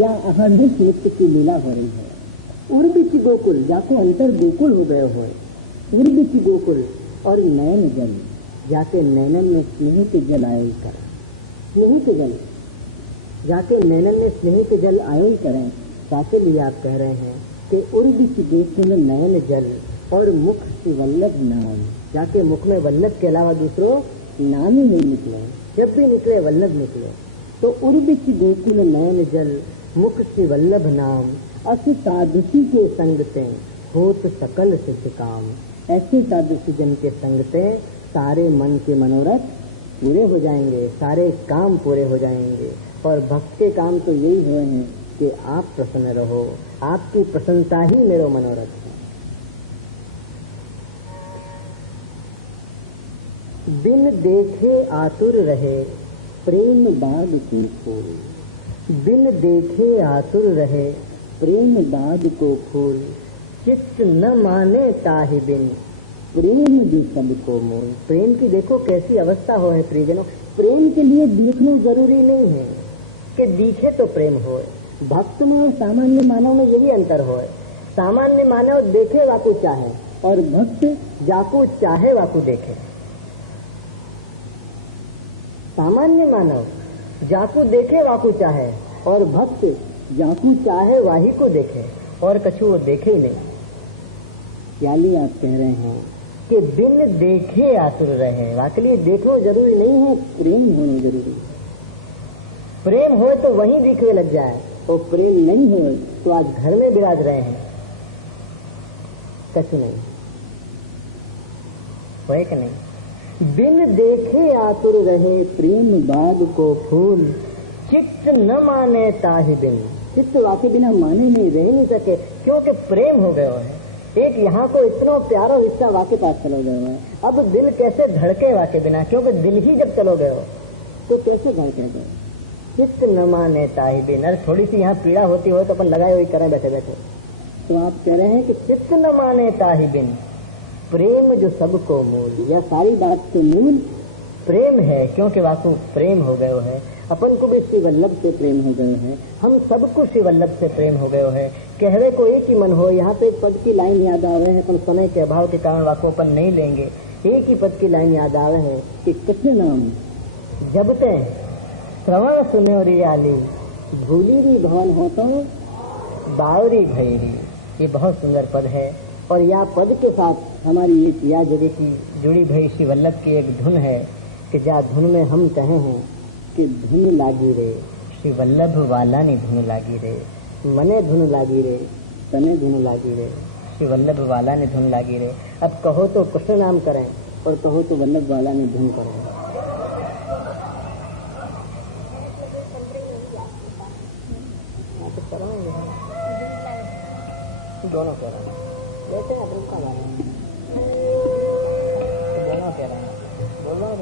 या अहरनिश नित्य की लीला हो रही है। उर्बिच गोकुल जाको अंतर गोकुल हो गए हो, उर्बिच गोकुल और नयन जल जाके नैनन में स्नेहित जल आयो ही करें, स्नेहित जल जाके नैनन में स्नेहित जल आयो ही करें। ताके लिए आप कह रहे हैं कि उर्बिच गोकुल नयन जल और मुख से वल्लभ नाम, जाके मुख में वल्लभ के अलावा दूसरों नाम ही नहीं निकले, जब भी निकले वल्लभ निकले। तो उर्बिच गोकुल नयन जल मुख से वल्लभ नाम, अस साधुसी के संग से होत सकल सिद्ध काम। ऐसे साधुसी जन के संग से सारे मन के मनोरथ पूरे हो जाएंगे, सारे काम पूरे हो जाएंगे। और भक्त के काम तो यही हुए हैं कि आप प्रसन्न रहो, आपकी प्रसन्नता ही मेरा मनोरथ है। बिन देखे आतुर रहे प्रेम बाग को फूल, बिन देखे आतुर रहे प्रेम बाग को फूल, चित्त न माने ताहि बिन प्रेम भी सबको मोल। प्रेम की देखो कैसी अवस्था हो है प्रियजनों। प्रेम के लिए दिखना जरूरी नहीं है कि दिखे तो प्रेम हो। भक्त में और सामान्य मानव में यही अंतर हो। सामान्य मानव देखे वाकु चाहे और भक्त जाकू चाहे वाकु देखे। सामान्य मानव जाकू देखे वाकु चाहे और भक्त जाकू चाहे वाही को देखे, और कछु वो देखे ही नहीं। यानी आप कह रहे हैं कि बिन देखे आतुर रहे। वाकई देखना जरूरी नहीं है, प्रेम होना जरूरी है। प्रेम हो तो वहीं दिखने लग जाए, और प्रेम नहीं हो तो आज घर में विराज रहे हैं, कछु नहीं होए कि नहीं। बिन देखे आतुर रहे प्रेम बाग को फूल, चित्त न माने ताहि बिन। चित्त वाके बिना माने नहीं, रह नहीं सके, क्योंकि प्रेम हो गया है। एक यहाँ को इतना प्यारा हिस्सा वाके पास चलो गए है। अब दिल कैसे धड़के वाके बिना, क्योंकि दिल ही जब चलो गए हो तो कैसे धड़के गए। चित्त न माने ताहि बिन। अरे थोड़ी सी यहाँ पीड़ा होती हो तो अपन लगाए हुई करें बैठे बैठे। तो आप कह रहे हैं कि चित्त न माने ताहि बिन प्रेम जो सबको मूल। यह सारी बात तो मूल प्रेम है, क्योंकि वाकु प्रेम हो गए है। अपन को भी श्री वल्लभ से प्रेम हो गए हैं, हम सबको श्री वल्लभ से प्रेम हो गए है। कहवे को एक ही मन हो। यहाँ पे एक पद की लाइन याद आ रहे हैं, पर समय के अभाव के कारण वाको अपन नहीं लेंगे। एक ही पद की लाइन याद आ रहे हैं कि कितने नाम जब ते श्रवण सुने और आली, भूली भी भवन हो तो बावरी भैरी। ये बहुत सुंदर पद है, और यह पद के साथ हमारी एक या जगह की जुड़ी भई श्री वल्लभ की एक धुन है कि जा धुन में हम कहे हैं कि धुन लागी रे श्री वल्लभ वाला ने धुन लागी रे, मने धुन लागी रे, तने धुन लागी रे, श्री वल्लभ वाला ने धुन लागी रे। अब कहो तो कृष्ण नाम करें और कहो तो वल्लभ वाला ने धुन करें। दोनों कह रहे हैं, वैसे अपन का गाना दोनों कह रहे हैं, बोल रहा हूँ।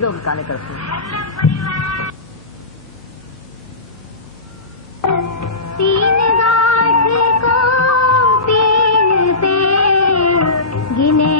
दो काले करते। तीन गांठ को पीन पे गिने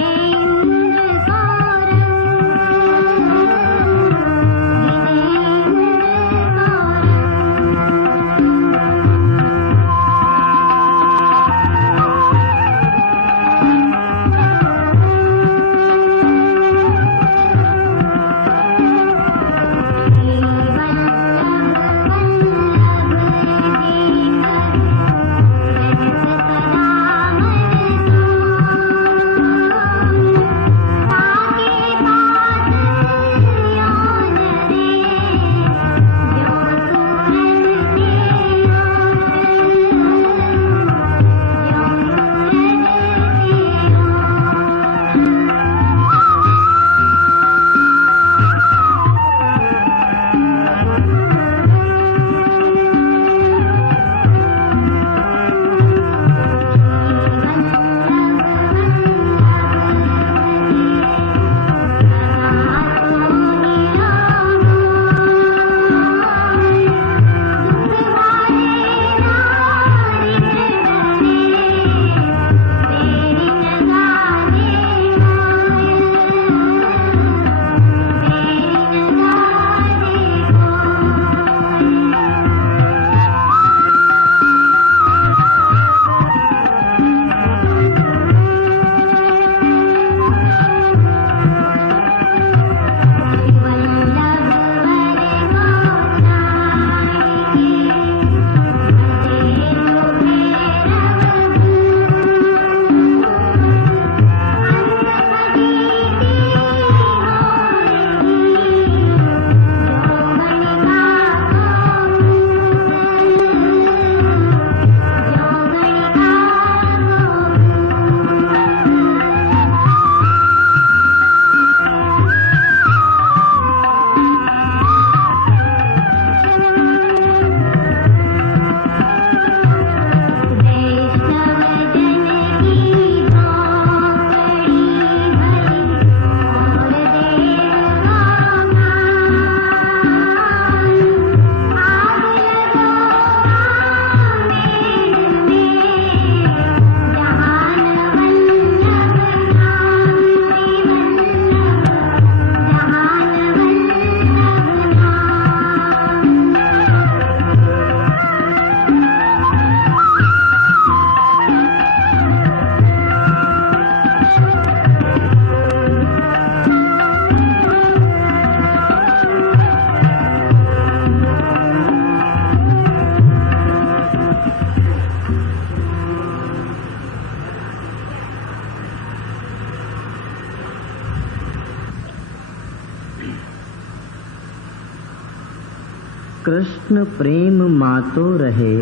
कृष्ण प्रेम मातो रहे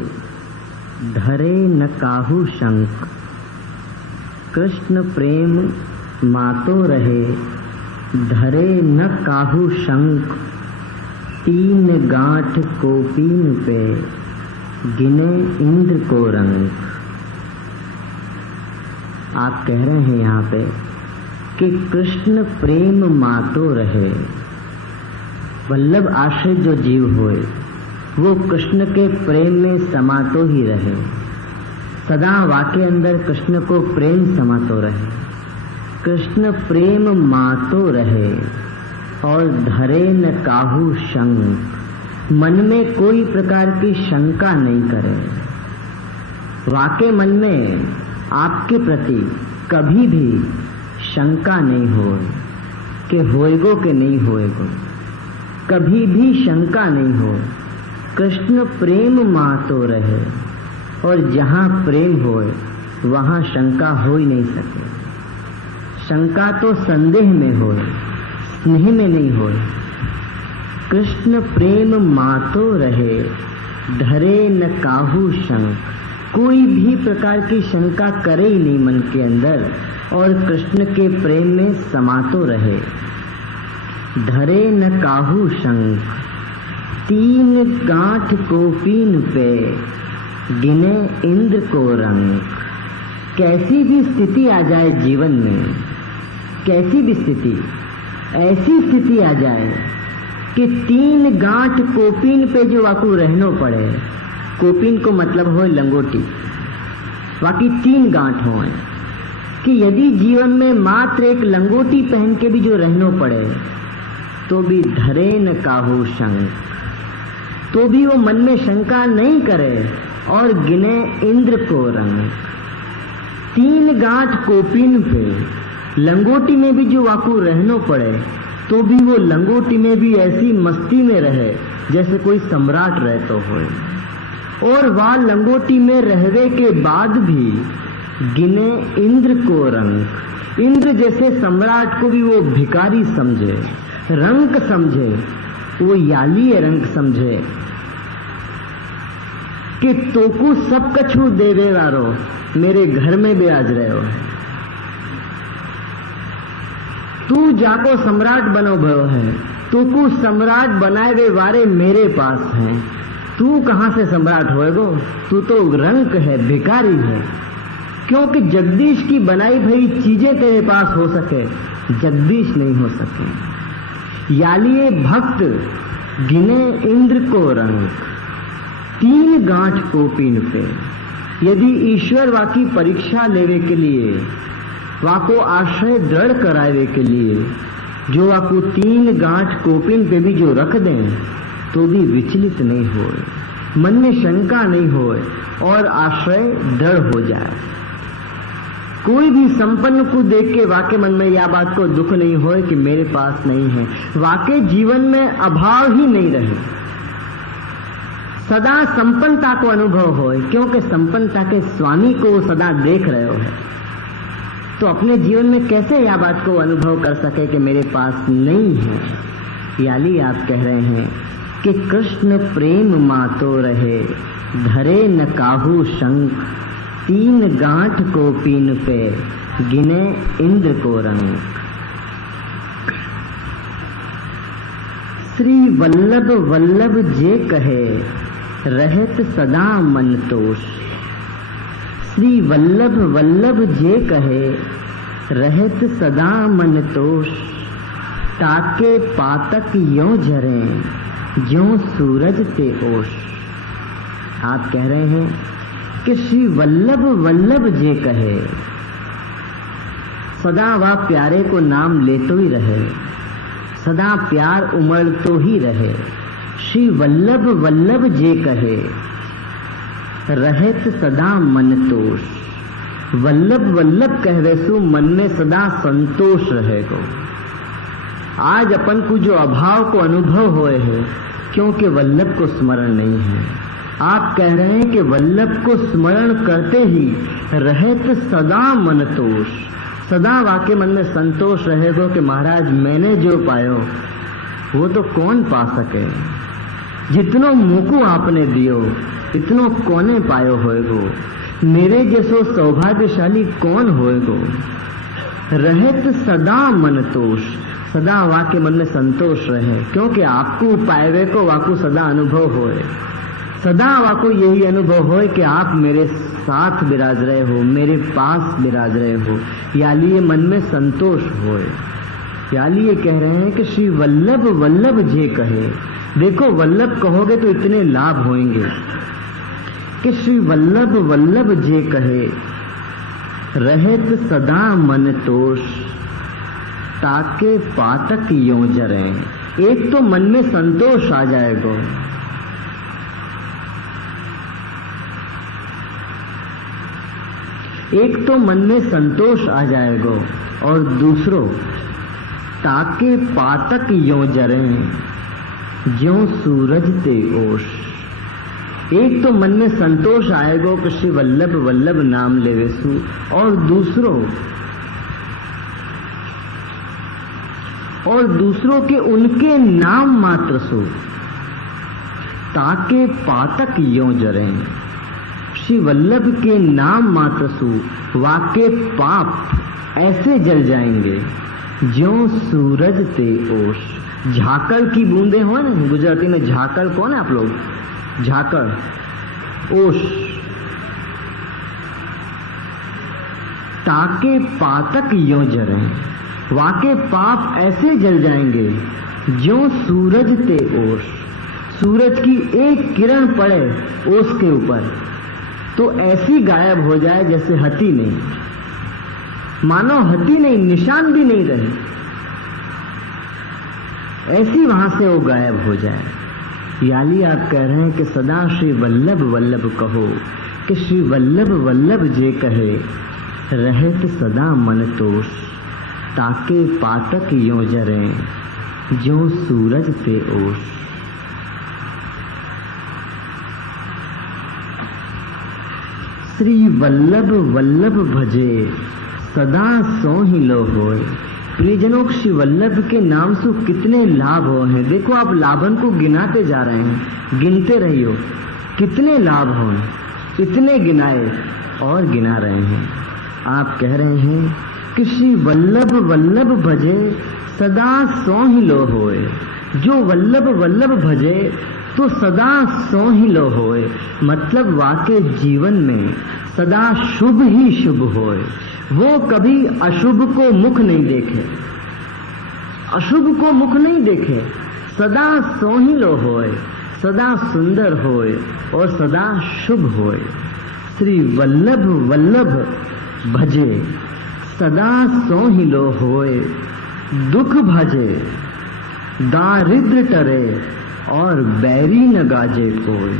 धरे न काहू शंक। कृष्ण प्रेम मातो रहे धरे न काहू शंक। तीन गांठ कोपीन पे गिने इंद्र को रंग। आप कह रहे हैं यहाँ पे कि कृष्ण प्रेम मातो रहे। वल्लभ आश्रित जो जीव होए वो कृष्ण के प्रेम में समातो ही रहे, सदा वाके अंदर कृष्ण को प्रेम समातो रहे। कृष्ण प्रेम मातो रहे और धरे न काहू शंक। मन में कोई प्रकार की शंका नहीं करे। वाके मन में आपके प्रति कभी भी शंका नहीं हो कि होएगो कि नहीं होएगो, कभी भी शंका नहीं हो। कृष्ण प्रेम मातो रहे और जहाँ प्रेम होए वहाँ शंका हो ही नहीं सके। शंका तो संदेह में होए, स्नेह में नहीं होए। कृष्ण प्रेम मातो रहे धरे न काहू शंक। कोई भी प्रकार की शंका करे ही नहीं मन के अंदर और कृष्ण के प्रेम में समातो रहे। धरे न काहू शंक। तीन गांठ कोपीन पे गिने इंद्र को रंग। कैसी भी स्थिति आ जाए जीवन में, कैसी भी स्थिति, ऐसी स्थिति आ जाए कि 3 गांठ कोपीन पे जो वाकू रहनो पड़े, कोपीन को मतलब हो लंगोटी, बाकी 3 गांठ हो, कि यदि जीवन में मात्र एक लंगोटी पहन के भी जो रहनो पड़े तो भी धरे न काहू शंक, तो भी वो मन में शंका नहीं करे और गिने इंद्र को रंग। 3 गांठ कोपीन पे लंगोटी में भी जो वाकू रहनो पड़े तो भी वो लंगोटी में भी ऐसी मस्ती में रहे जैसे कोई सम्राट रहतो हो, और वह लंगोटी में रहने के बाद भी गिने इंद्र को रंग। इंद्र जैसे सम्राट को भी वो भिकारी समझे, रंग समझे, वो यालीय रंग समझे कि तोकू सब कछु देवे वारो मेरे घर में ब्याज रहे हो, तू जाको सम्राट बनो भयो है, तोकू सम्राट बनाए वे वारे मेरे पास हैं, तू कहां से सम्राट होएगो, तू तो रंक है, भिकारी है। क्योंकि जगदीश की बनाई भई चीजें तेरे पास हो सके, जगदीश नहीं हो सके। यालिए भक्त गिने इंद्र को रंग, 3 गांठ कोपीन पे। यदि ईश्वर वाकी परीक्षा लेवे के लिए, वाको आश्रय दृढ़ करावे के लिए जो वाको 3 गांठ कोपीन पे भी जो रख दें तो भी विचलित नहीं होए, मन में शंका नहीं होए और आश्रय दृढ़ हो जाए। कोई भी संपन्न को देख के वाके मन में यह बात को दुख नहीं होए कि मेरे पास नहीं है, वाके जीवन में अभाव ही नहीं रहे, सदा संपन्नता को अनुभव होए, क्योंकि संपन्नता के स्वामी को वो सदा देख रहे हो। तो अपने जीवन में कैसे यह बात को अनुभव कर सके कि मेरे पास नहीं है। याली आप कह रहे हैं कि कृष्ण प्रेम मातो रहे, धरे न काहू शंक, 3 गांठ कोपीन पे गिने इंद्र को रंग। श्री वल्लभ वल्लभ जे कहे, रहत सदा मन तोष। श्री वल्लभ वल्लभ जे कहे, रहत सदा मन तोष। ताके पातक यों झरे, ज्यों सूरज ते ओष। आप कह रहे हैं कि श्री वल्लभ वल्लभ जे कहे, सदा वह प्यारे को नाम लेतो ही रहे, सदा प्यार उमड़तो ही रहे। श्री वल्लभ वल्लभ जे कहे, रहत सदा मन तोष। वल्लभ वल्लभ कहवे सु मन में सदा संतोष रहेगो। आज अपन को जो अभाव को अनुभव होए है, क्योंकि वल्लभ को स्मरण नहीं है। आप कह रहे हैं कि वल्लभ को स्मरण करते ही रहत सदा मन तोष, सदा वाके मन में संतोष रहेगो कि महाराज मैंने जो पायो वो तो कौन पा सके, जितनो मुकु आपने दियो इतनो कोने पायो होएगो, मेरे जैसो सौभाग्यशाली कौन होएगो। रहत सदा मन तोष, सदा वाके मन में संतोष रहे, क्योंकि आपको पाएवे को वाकु सदा अनुभव होए, सदा वाको यही अनुभव होए कि आप मेरे साथ विराज रहे हो, मेरे पास विराज रहे हो। यालिए मन में संतोष होए। यालिए कह रहे हैं कि श्री वल्लभ वल्लभ जे कहे। देखो वल्लभ कहोगे तो इतने लाभ होंगे कि श्री वल्लभ वल्लभ जे कहे, रहत सदा मन तोष। ताके पातक यों जरे। एक तो मन में संतोष आ जाएगा, एक तो मन में संतोष आ जाएगा और दूसरों ताके पातक यों जरे, ज्यों सूरज ते ओष। एक तो मन में संतोष आएगा कि श्री वल्लभ वल्लभ नाम लेवेसु, और दूसरों के उनके नाम मात्र सु ताके पातक यों जरे। श्री वल्लभ के नाम मात्र सु वाके पाप ऐसे जल जाएंगे ज्यों सूरज ते ओष। झाकड़ की बूंदे हो ना, गुजराती में झाकड़ कौन है आप लोग, झाकड़ ओष। ताके पातक यों जरे, वाके पाप ऐसे जल जाएंगे जो सूरज ते ओस। सूरज की एक किरण पड़े ओस के ऊपर तो ऐसी गायब हो जाए जैसे हती नहीं, मानो हती नहीं, निशान भी नहीं रहे, ऐसी वहां से वो गायब हो जाए। याली आप कह रहे हैं कि सदा श्री वल्लभ वल्लभ कहो, कि श्री वल्लभ वल्लभ जे कहे, रहत सदा मन तोष, ताके पातक यों जरे, जो सूरज ते ओस। श्री वल्लभ वल्लभ भजे, सदा सो ही लो होए। प्रियजनों, श्री वल्लभ के नाम से कितने लाभ हो हैं। देखो आप लाभन को गिनाते जा रहे हैं, गिनते रहियो कितने लाभ हो, इतने गिनाए और गिना रहे हैं। आप कह रहे हैं कि श्री वल्लभ वल्लभ भजे, सदा सो ही लो होए। जो वल्लभ वल्लभ भजे तो सदा सो ही लो होए, मतलब वाके जीवन में सदा शुभ ही शुभ होए। वो कभी अशुभ को मुख नहीं देखे, अशुभ को मुख नहीं देखे, सदा सो ही लो होए, सदा सुंदर होए और सदा शुभ होए। श्री वल्लभ वल्लभ भजे, सदा सो ही लो होए। दुख भजे, दारिद्र टरे और बैरी न गाजे कोई।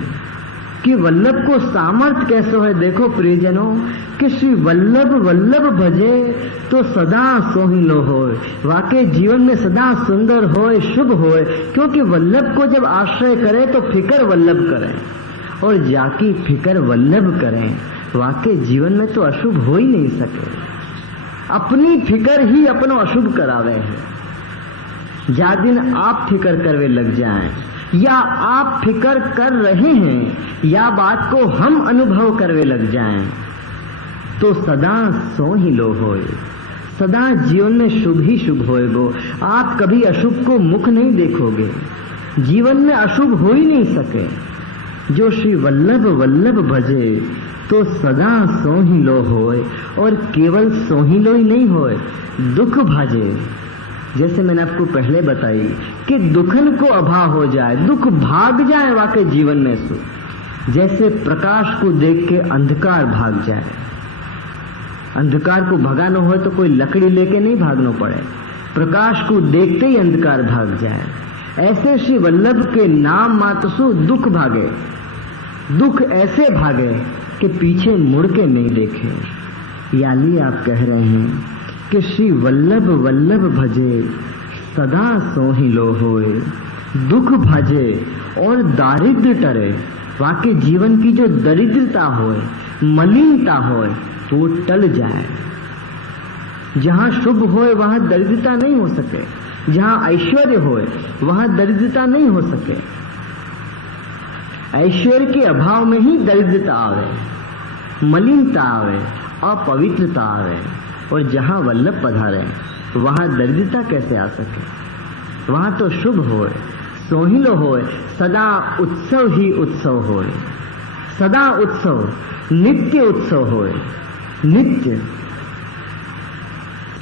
कि वल्लभ को सामर्थ्य कैसो है। देखो प्रियजनों, कि श्री वल्लभ वल्लभ भजे तो सदा सोही लो होए, वाकई जीवन में सदा सुंदर होए, शुभ होए। क्योंकि वल्लभ को जब आश्रय करे तो फिकर वल्लभ करें, और जाकी फिकर वल्लभ करें, वाकई जीवन में तो अशुभ हो ही नहीं सके। अपनी फिकर ही अपनो अशुभ करावे है। जा दिन आप फिकर करवे लग जाएं, या आप फिकर कर रहे हैं, या बात को हम अनुभव करवे लग जाएं, तो सदा सो ही लो होए। सदा जीवन में शुभ ही शुभ होएगो। आप कभी अशुभ को मुख नहीं देखोगे, जीवन में अशुभ हो ही नहीं सके। जो श्री वल्लभ वल्लभ भजे तो सदा सो ही लो होए, और केवल सो ही लो ही नहीं होए, दुख भाजे। जैसे मैंने आपको पहले बताई कि दुखन को अभाव हो जाए, दुख भाग जाए वाकई जीवन में से। जैसे प्रकाश को देख के अंधकार भाग जाए, अंधकार को भगाना हो तो कोई लकड़ी लेके नहीं भागना पड़े, प्रकाश को देखते ही अंधकार भाग जाए। ऐसे श्री वल्लभ के नाम मात्र सु दुख भागे, दुख ऐसे भागे कि पीछे मुड़ के नहीं देखे। यानी आप कह रहे हैं कि श्री वल्लभ वल्लभ भजे, सदा सो ही लो होए। दुख भजे और दारिद्र टरे, वाकई जीवन की जो दरिद्रता होए, मलिनता होए, वो टल जाए। जहां शुभ होए वहां दरिद्रता नहीं हो सके, जहां ऐश्वर्य होए वहां दरिद्रता नहीं हो सके। ऐश्वर्य के अभाव में ही दरिद्रता आवे, मलिनता आवे, अपवित्रता आवे। और जहां वल्लभ पधारे वहां दरिद्रता कैसे आ सके। वहां तो शुभ होए, सोहिलो होए, सदा उत्सव ही उत्सव होए, सदा उत्सव, नित्य उत्सव होए। नित्य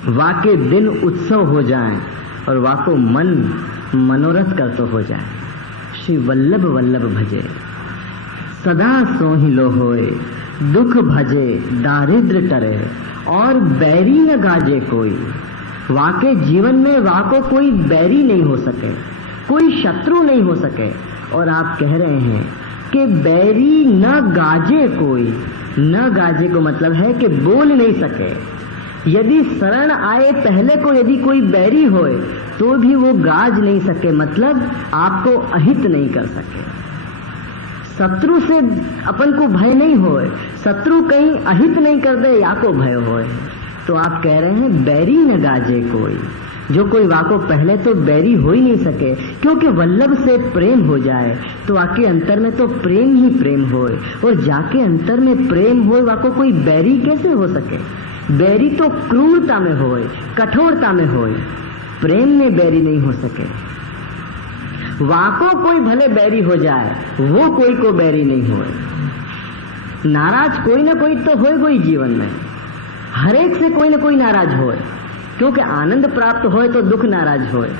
वाके दिन उत्सव हो जाए और वाको मन मनोरथ कर तो हो जाए। श्री वल्लभ वल्लभ भजे, सदा सो ही लो होए। दुख भजे दारिद्र टरे और बैरी न गाजे कोई। वाके जीवन में वाको कोई बैरी नहीं हो सके, कोई शत्रु नहीं हो सके। और आप कह रहे हैं कि बैरी न गाजे कोई। न गाजे को मतलब है कि बोल नहीं सके। यदि शरण आए पहले को यदि कोई बैरी होए तो भी वो गाज नहीं सके, मतलब आपको अहित नहीं कर सके। शत्रु से अपन को भय नहीं होए, शत्रु कहीं अहित नहीं कर दे या को भय होए। तो आप कह रहे हैं बैरी न गाजे कोई। जो कोई वाको पहले तो बैरी हो ही नहीं सके, क्योंकि वल्लभ से प्रेम हो जाए तो आके अंतर में तो प्रेम ही प्रेम होए, और जाके अंतर में प्रेम होए वाको कोई बैरी कैसे हो सके। बैरी तो क्रूरता में होए, कठोरता में होए, प्रेम में बैरी नहीं हो सके। वाको कोई भले बैरी हो जाए, वो कोई को बैरी नहीं होए। नाराज कोई ना कोई तो होए कोई जीवन में, हर एक से कोई ना कोई नाराज होए, क्योंकि आनंद प्राप्त होए तो दुख नाराज होए,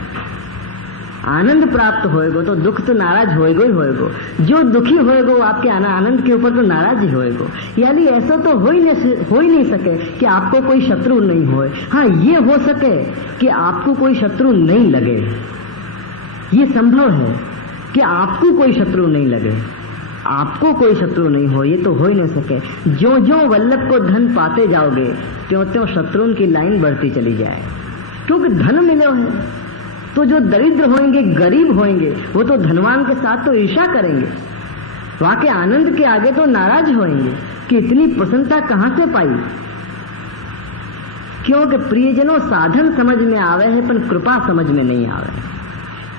आनंद प्राप्त होएगो तो दुख तो नाराज होएगो ही होएगो। जो दुखी होएगो वो आपके आनंद के ऊपर तो नाराज ही होएगो। यानी ऐसा तो हो ही नहीं सके कि आपको कोई शत्रु नहीं होए। हाँ, ये हो सके कि आपको कोई शत्रु नहीं लगे, ये संभव है कि आपको कोई शत्रु नहीं लगे, आपको कोई शत्रु नहीं हो, ये तो हो ही नहीं सके। जो जो वल्लभ को धन पाते जाओगे त्यों त्यों शत्रुओं की लाइन बढ़ती चली जाए, क्योंकि धन मिलो है। तो जो दरिद्र होंगे, गरीब होंगे, वो तो धनवान के साथ तो ईर्ष्या करेंगे, वहां के आनंद के आगे तो नाराज होंगे कि इतनी प्रसन्नता कहां से पाई। क्योंकि प्रियजनों, साधन समझ में आवे है पर कृपा समझ में नहीं आवे,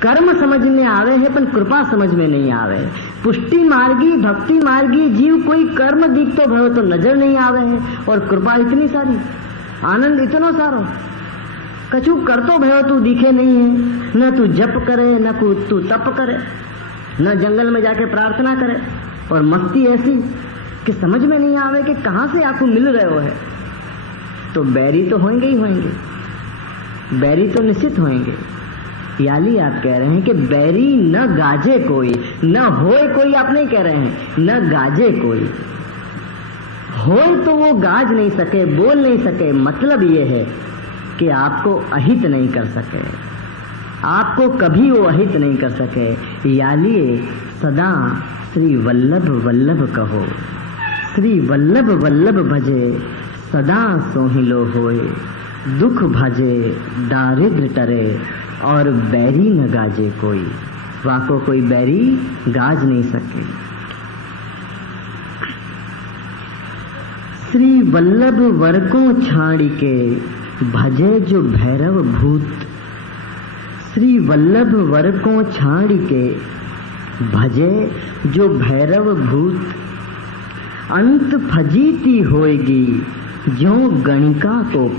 कर्म समझ में आवे है पर कृपा समझ में नहीं आवे। पुष्टि मार्गी भक्ति मार्गी जीव कोई कर्म दिखतो भयो तो नजर नहीं आवे है, और कृपा इतनी सारी, आनंद इतनो सारो, कछु करतो भयो तू दिखे नहीं है। न तू जप करे, न तू तप करे, न जंगल में जाके प्रार्थना करे, और मस्ती ऐसी कि समझ में नहीं आवे कि कहां से आपको मिल रहे हो है। तो बैरी तो होंगे ही होंगे, बैरी तो निश्चित होंगे। याली आप कह रहे हैं कि बैरी न गाजे कोई, न होए कोई, आप नहीं कह रहे हैं न गाजे कोई। होए तो वो गाज नहीं सके, बोल नहीं सके, मतलब ये है कि आपको अहित नहीं कर सके, आपको कभी वो अहित नहीं कर सके। यालिए सदा श्री वल्लभ वल्लभ कहो, श्री वल्लभ वल्लभ भजे, सदा सोहिलो होए, दुख भजे दारिद्र टरे, और बैरी न गाजे कोई, वाको कोई बैरी गाज नहीं सके। श्री वल्लभ वर को छाड़ी के, भजे जो भैरव भूत, श्री वल्लभ वर को छाड़ी के, भजे जो भैरव भूत, अंत फजीती होएगी जो गणिका को